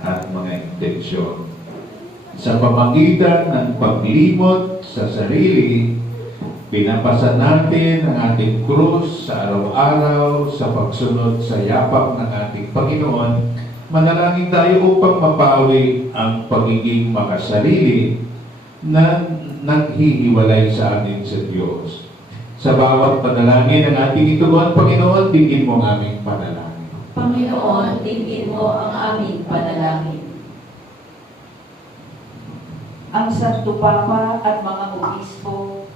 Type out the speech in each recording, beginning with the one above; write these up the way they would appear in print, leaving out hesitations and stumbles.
at mga intensyon. Sa pamagitan ng paglimot sa sarili, pinapasan natin ang ating krus sa araw-araw sa pagsunod sa yapak ng ating Panginoon. Manalangin tayo upang mapawi ang pagiging makasarili na naghihiwalay sa atin sa Diyos. Sa bawat panalangin ng ating itugon, Panginoon, tingin mo ang aming panalangin. Panginoon, tingin mo ang aming panalangin. Ang Santo Papa at mga obispo,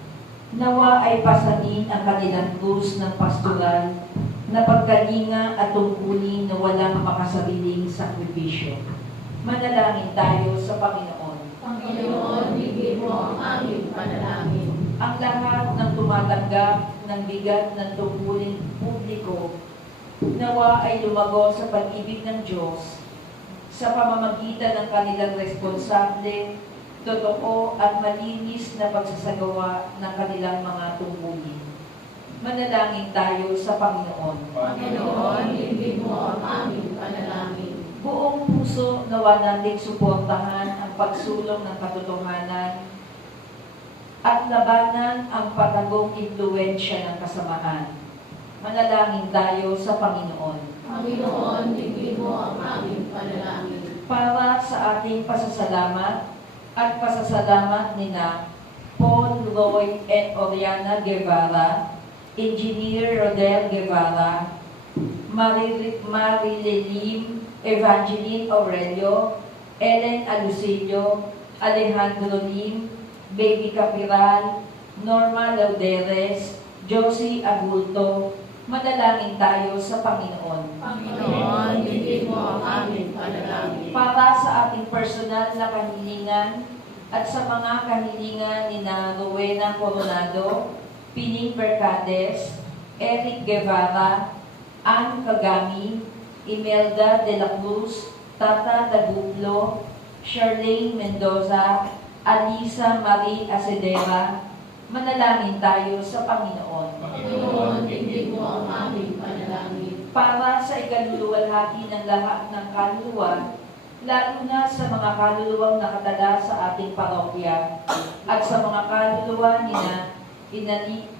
nawa ay pasanin ang kanilang krus ng pastoral na pagkalinga at tungkulin na walang makasariling sakripisyo. Manalangin tayo sa Panginoon. Panginoon, tingin mo ang aming panalangin. Ang lahat ng tumatanggap ng bigat ng tungkulin publiko, nawa ay lumago sa pag-ibig ng Diyos sa pamamagitan ng kanilang responsable, totoo at malinis na pagsasagawa ng kanilang mga tungkulin. Manalangin tayo sa Panginoon. Panginoon, tingin mo ang aming panalangin. Buong puso nawa nating suportahan ang pagsulong ng katotohanan at labanan ang patagong impluwensya ng kasamaan. Manalangin tayo sa Panginoon. Panginoon, tingin mo ang aming panalangin. Para sa ating pasasalamat at pasasalamat nina Paul Roy et Oriana Guevara, Engineer Rodel Guevara, Marilelim Evangeline Aurelio, Ellen Alusilio, Alejandro Lim, Baby Capiral, Norma Lauderes, Josie Agulto. Manalangin tayo sa Panginoon. Panginoon, tingin mo ang aming panalangin. Para sa ating personal na kahilingan at sa mga kahilingan ni na Rowena Coronado, Pining Mercades, Eric Guevara, Ann Kagami, Imelda de la Cruz, Tata Taguplo, Charlene Mendoza, Alisa Marie Acedera. Manalangin tayo sa Panginoon. Panginoon, tingin mo ang aming panalangin. Para sa ikaluluwalhati ng lahat ng kaluluwa, lalo na sa mga kaluluwang nakatala sa ating parokya at sa mga kaluluwa ni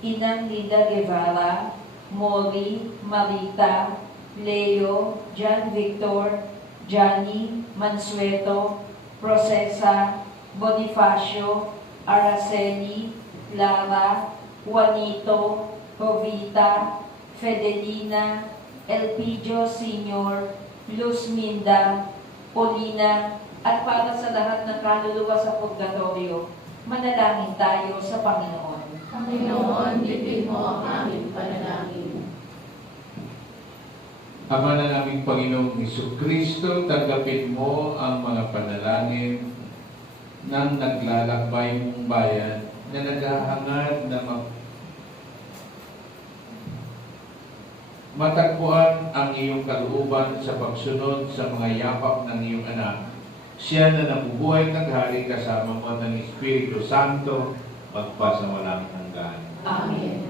Inang Linda Guevara, Mori, Marita, Leo, John Victor, Johnny, Mansueto, Procesa, Bonifacio, Araceli, Lara, Juanito, Jovita, Fedelina, Elpidio Sr., Luz Minda, Polina, at para sa lahat ng kaluluwa sa purgatorio, manalangin tayo sa Panginoon. Panginoon, tingin mo ang aming panalangin. Ama ng aming Panginoong Hesukristo, tanggapin mo ang mga panalangin ng naglalakbay mong bayan na naghahangad na matagpuan ang iyong kalooban sa pagsunod sa mga yapak ng iyong anak. Siya na nabubuhay naghari kasama mo ng Espiritu Santo magpasawalang hanggan. Amen.